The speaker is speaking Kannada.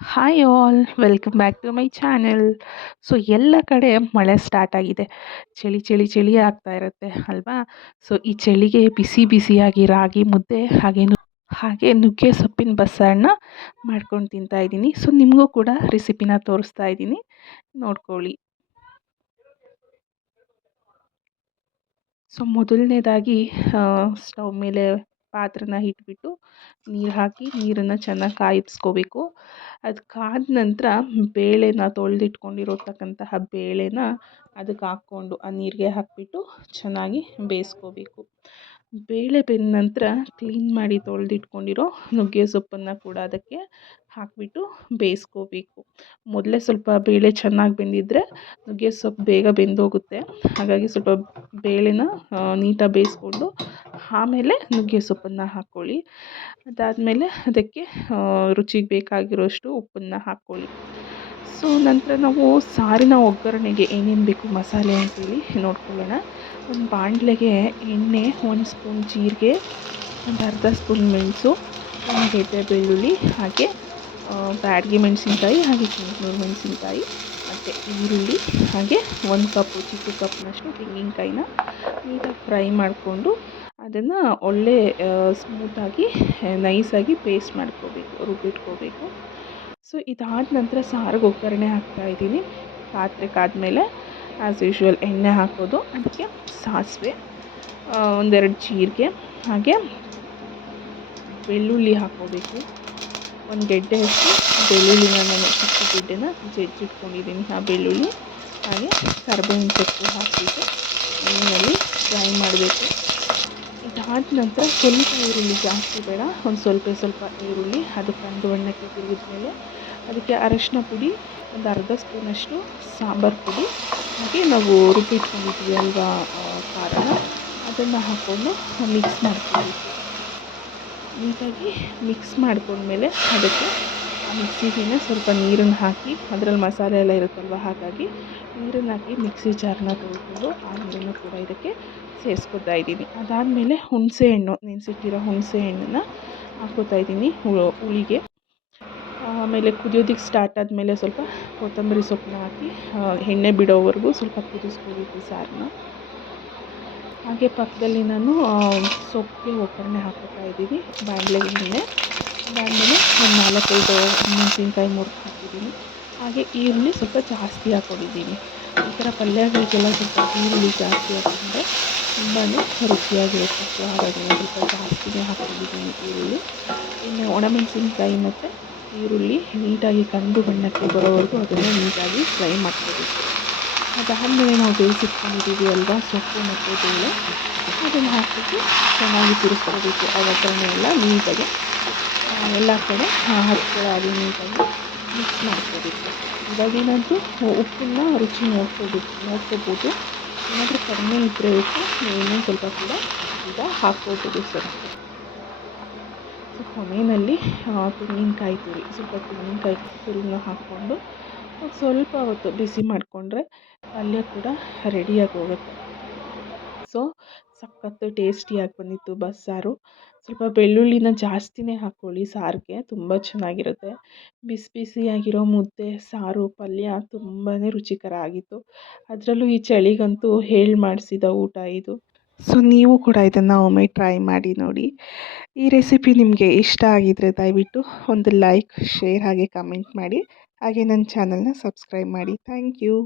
Hi all welcome back to my channel so ಎಲ್ಲ ಕಡೆ ಮಳೆ ಸ್ಟಾರ್ಟ್ ಆಗಿದೆ. ಚಳಿ ಚಳಿ ಚಳಿ ಆಗ್ತಾ ಇರುತ್ತೆ, ಅಲ್ವಾ? ಸೊ ಈ ಚಳಿಗೆ ಬಿಸಿ, ಬಿಸಿಯಾಗಿ ರಾಗಿ, ಮುದ್ದೆ, ಹಾಗೆ ಹಾಗೆ ನುಗ್ಗೆ ಸೊಪ್ಪಿನ ಬಸ್ಸಾರನ್ನ ಮಾಡ್ಕೊಂಡು ತಿಂತಾ ಇದ್ದೀನಿ. ಸೊ ನಿಮಗೂ ಕೂಡ ರೆಸಿಪಿನ ತೋರಿಸ್ತಾ ಇದ್ದೀನಿ. ನೋಡ್ಕೊಳ್ಳಿ. ಸೊ ಮೊದಲನೇದಾಗಿ ಸ್ಟವ್ ಮೇಲೆ ಪಾತ್ರನ ಇಟ್ಬಿಟ್ಟು ನೀರು ಹಾಕಿ ನೀರನ್ನು ಚೆನ್ನಾಗಿ ಕಾಯಿಸ್ಕೋಬೇಕು. ಅದು ಕಾದ ನಂತರ ಬೇಳೆನ ತೊಳೆದಿಟ್ಕೊಂಡಿರತಕ್ಕಂತಹ ಬೇಳೆನ ಅದಕ್ಕೆ ಹಾಕ್ಕೊಂಡು ಆ ನೀರಿಗೆ ಹಾಕಿಬಿಟ್ಟು ಚೆನ್ನಾಗಿ ಬೇಯಿಸ್ಕೋಬೇಕು. ಬೇಳೆ ಬೆಂದ ನಂತರ ಕ್ಲೀನ್ ಮಾಡಿ ತೊಳೆದಿಟ್ಕೊಂಡಿರೋ ನುಗ್ಗೆ ಸೊಪ್ಪನ್ನು ಕೂಡ ಅದಕ್ಕೆ ಹಾಕಿಬಿಟ್ಟು ಬೇಯಿಸ್ಕೋಬೇಕು. ಮೊದಲೇ ಸ್ವಲ್ಪ ಬೇಳೆ ಚೆನ್ನಾಗಿ ಬೆಂದಿದ್ದರೆ ನುಗ್ಗೆ ಸೊಪ್ಪು ಬೇಗ ಬೆಂದೋಗುತ್ತೆ. ಹಾಗಾಗಿ ಸ್ವಲ್ಪ ಬೇಳೆನ ನೀಟಾಗಿ ಬೇಯಿಸ್ಕೊಂಡು ಆಮೇಲೆ ನುಗ್ಗೆ ಸೊಪ್ಪನ್ನು ಹಾಕ್ಕೊಳ್ಳಿ ಅದಾದಮೇಲೆ ಅದಕ್ಕೆ ರುಚಿಗೆ ಬೇಕಾಗಿರೋಷ್ಟು ಉಪ್ಪನ್ನು ಹಾಕ್ಕೊಳ್ಳಿ ಸೊ, ನಂತರ ನಾವು ಸಾರಿನ ಒಗ್ಗರಣೆಗೆ ಏನೇನು ಬೇಕು ಮಸಾಲೆ ಅಂತೇಳಿ ನೋಡ್ಕೊಳ್ಳೋಣ. ಒಂದು ಬಾಣಲೆಗೆ ಎಣ್ಣೆ, ಒಂದು ಸ್ಪೂನ್ ಜೀರಿಗೆ, ಒಂದು ಅರ್ಧ ಸ್ಪೂನ್ ಮೆಣಸು, ಒಂದು ಗೆಡ್ಡೆ ಬೆಳ್ಳುಳ್ಳಿ, ಹಾಗೆ ಬ್ಯಾಡ್ಗೆ ಮೆಣಸಿನ್ಕಾಯಿ, ಹಾಗೆ ಕೆಂಪು ಮೆಣಸಿನ್ಕಾಯಿ, ಮತ್ತು ಈರುಳ್ಳಿ, ಹಾಗೆ ಒಂದು ಕಪ್ಪು ಚಿಕ್ಕ ಕಪ್ನಷ್ಟು ತೆಂಗಿನಕಾಯಿನ ನೀಟಾಗಿ ಫ್ರೈ ಮಾಡಿಕೊಂಡು ಅದನ್ನು ಒಳ್ಳೆ ಸ್ಮೂತಾಗಿ ನೈಸಾಗಿ ಪೇಸ್ಟ್ ಮಾಡ್ಕೋಬೇಕು, ರುಬ್ಬಿಟ್ಕೋಬೇಕು. ಸೊ ಇದಾದ ನಂತರ ಸಾರಿಗೆ ಒಗ್ಗರಣೆ ಹಾಕ್ತಾಯಿದ್ದೀನಿ ಪಾತ್ರೆ ಕಾದ್ಮೇಲೆ ಆ್ಯಸ್ ಯೂಶ್ವಲ್ ಎಣ್ಣೆ ಹಾಕೋದು. ಅದಕ್ಕೆ ಸಾಸಿವೆ ಒಂದೆರಡು ಜೀರಿಗೆ, ಹಾಗೆ ಬೆಳ್ಳುಳ್ಳಿ ಹಾಕೋಬೇಕು ಒಂದು ಗೆಡ್ಡೆಯಷ್ಟು ಬೆಳ್ಳುಳ್ಳಿನ ನಾನು ಚಿಕ್ಕ ಗೆಡ್ಡೆನ ಜಜ್ಜಿಟ್ಕೊಂಡಿದ್ದೀನಿ ಆ ಬೆಳ್ಳುಳ್ಳಿ. ಹಾಗೆ ಕರ್ಬೇವಿನ ಸೊಪ್ಪು ಹಾಕಿಬಿಟ್ಟು, ಎಣ್ಣೆಯಲ್ಲಿ ಫ್ರೈ ಮಾಡಬೇಕು. ಇದಾದ ನಂತರ ಸ್ವಲ್ಪ ಈರುಳ್ಳಿ ಜಾಸ್ತಿ ಬೇಡ. ಒಂದು ಸ್ವಲ್ಪ ಸ್ವಲ್ಪ ಈರುಳ್ಳಿ ಅದು ಕಂದು ಬಣ್ಣಕ್ಕೆ ತಿರುಗಿದ್ಮೇಲೆ ಅದಕ್ಕೆ ಅರಶಿನ ಪುಡಿ, ಒಂದು ಅರ್ಧ ಸ್ಪೂನಷ್ಟು ಸಾಂಬಾರು ಪುಡಿ, ಹಾಗೆ ನಾವು ರುಬ್ಬಿಟ್ಕೊಂಡಿದ್ವಿ ಅಲ್ವಾ ಖಾರನ ಅದನ್ನು ಹಾಕ್ಕೊಂಡು ಮಿಕ್ಸ್ ಮಾಡ್ಕೋಬೇಕು. ನೀಟಾಗಿ ಮಿಕ್ಸ್ ಮಾಡ್ಕೊಂಡ್ಮೇಲೆ ಅದಕ್ಕೆ ಆ ಮಿಕ್ಸಿಗೆ ಸ್ವಲ್ಪ ನೀರನ್ನು ಹಾಕಿ ಅದರಲ್ಲಿ ಮಸಾಲೆ ಎಲ್ಲ ಇರುತ್ತಲ್ವ, ಹಾಗಾಗಿ ನೀರನ್ನು ಹಾಕಿ ಮಿಕ್ಸಿ ಜಾರನ್ನ ತೊಳ್ಕೊಂಡು ಆ ನೀರನ್ನು ಕೂಡ ಇದಕ್ಕೆ ಸೇರಿಸ್ಕೊತಾ ಇದ್ದೀನಿ. ಅದಾದಮೇಲೆ ಹುಣಸೆ ಹಣ್ಣು, ನೆನೆಸಿಟ್ಟಿರೋ ಹುಣಸೆ ಹಣ್ಣನ್ನು ಹಾಕ್ಕೋತಾ ಇದ್ದೀನಿ ಹುಳಿಗೆ. ಆಮೇಲೆ ಕುದಿಯೋದಕ್ಕೆ ಸ್ಟಾರ್ಟ್ ಆದಮೇಲೆ ಸ್ವಲ್ಪ ಕೊತ್ತಂಬರಿ ಸೊಪ್ಪನ್ನ ಹಾಕಿ ಎಣ್ಣೆ ಬಿಡೋವರೆಗೂ ಸ್ವಲ್ಪ ಕುದಿಸ್ಕೋಬೇಕು ಸಾರನ್ನ ಹಾಗೆ ಪಕ್ಕದಲ್ಲಿ ನಾನು ಸೊಪ್ಪಿಗೆ ಒಗ್ಗರಣೆ ಹಾಕೋತಾ ಇದ್ದೀನಿ, ಬಾಣಲೆಗೆ ಎಣ್ಣೆ. ಅದಾದಮೇಲೆ ಒಂದು ನಾಲ್ಕೈದು ಮೆಣಸಿನ್ಕಾಯಿ ಮುರಿದು ಹಾಕಿದ್ದೀನಿ. ಹಾಗೆ ಈರುಳ್ಳಿ ಸ್ವಲ್ಪ ಜಾಸ್ತಿ ಹಾಕ್ಕೊಂಡಿದ್ದೀನಿ ಈ ಥರ ಪಲ್ಯಗಳಿಗೆಲ್ಲ ಸ್ವಲ್ಪ ಈರುಳ್ಳಿ ಜಾಸ್ತಿ ಹಾಕಿದ್ರೆ ತುಂಬಾ ರುಚಿಯಾಗಿರುತ್ತೆ ಹಾಗಾಗಿ ಸ್ವಲ್ಪ ಜಾಸ್ತಿನೇ ಹಾಕ್ಕೊಂಡಿದ್ದೀನಿ ಈರುಳ್ಳಿ. ಇನ್ನು ಒಣಮೆಣಸಿನ್ಕಾಯಿ ಮತ್ತು ಈರುಳ್ಳಿ ನೀಟಾಗಿ ಕಂದು ಬಣ್ಣಕ್ಕೆ ಬರೋವರೆಗೂ ಅದನ್ನು ನೀಟಾಗಿ ಫ್ರೈ ಮಾಡ್ಕೋಬೇಕು. ಅದಾದಮೇಲೆ ನಾವು ಬೇಯಿಸಿಟ್ಕೊಂಡಿದ್ದೀವಿ ಅಲ್ವಾ? ಸೊಪ್ಪು ಮತ್ತು ಬೇಳೆ. ಅದನ್ನು ಹಾಕಿಬಿಟ್ಟು ಚೆನ್ನಾಗಿ ತಿರುಗಿಸ್ಕೋಬೇಕು ಆ ಒಗ್ಗರಣೆ ಎಲ್ಲ ನೀಟಾಗಿ ಎಲ್ಲ ಕಡೆ ಹಚ್ಕೊಳ್ಳೋ ನೀಟಾಗಿ ಮಿಕ್ಸ್ ಮಾಡ್ಕೋಬೇಕು. ಇವಾಗೇನಾದರೂ ಉಪ್ಪನ್ನು ರುಚಿ ನೋಡ್ಕೋಬೇಕು, ನೋಡ್ಕೋಬೋದು. ಏನಾದರೂ ಕಡಿಮೆ ಇದ್ದರೆ ಉಪ್ಪು ಇನ್ನೊಂದು ಸ್ವಲ್ಪ ಕೂಡ ಈಗ ಹಾಕ್ಕೋಬೋದು ಸರ್. ಕೊನೆಯಲ್ಲಿ ತೆಂಗಿನಕಾಯಿ ತುರಿ, ಸ್ವಲ್ಪ ತೆಂಗಿನಕಾಯಿ ತುರಿನ ಹಾಕ್ಕೊಂಡು ಸ್ವಲ್ಪ ಹೊತ್ತು ಬಿಸಿ ಮಾಡಿಕೊಂಡ್ರೆ ಪಲ್ಯ ಕೂಡ ರೆಡಿಯಾಗಿ ಹೋಗುತ್ತೆ. ಸೊ ಸಖತ್ತು ಟೇಸ್ಟಿಯಾಗಿ ಬಂದಿತ್ತು ಬಸ್ಸಾರು. ಸ್ವಲ್ಪ ಬೆಳ್ಳುಳ್ಳಿನ ಜಾಸ್ತಿನೇ ಹಾಕ್ಕೊಳ್ಳಿ ಸಾರಿಗೆ ತುಂಬ ಚೆನ್ನಾಗಿರುತ್ತೆ. ಬಿಸಿ ಬಿಸಿಯಾಗಿರೋ ಮುದ್ದೆ, ಸಾರು, ಪಲ್ಯ ತುಂಬಾ ರುಚಿಕರ ಆಗಿತ್ತು. ಅದರಲ್ಲೂ ಈ ಚಳಿಗಂತೂ ಹೇಳಿ ಮಾಡಿಸಿದ ಊಟ ಇದು. ಸೊ ನೀವು ಕೂಡ ಇದನ್ನು ಒಮ್ಮೆ ಟ್ರೈ ಮಾಡಿ ನೋಡಿ. ಈ ರೆಸಿಪಿ ನಿಮಗೆ ಇಷ್ಟ ಆಗಿದ್ದರೆ ದಯವಿಟ್ಟು ಒಂದು ಲೈಕ್ ಶೇರ್ ಹಾಗೆ ಕಮೆಂಟ್ ಮಾಡಿ. ಹಾಗೆ ನನ್ನ ಚಾನಲ್ನ ಸಬ್ಸ್ಕ್ರೈಬ್ ಮಾಡಿ. Thank you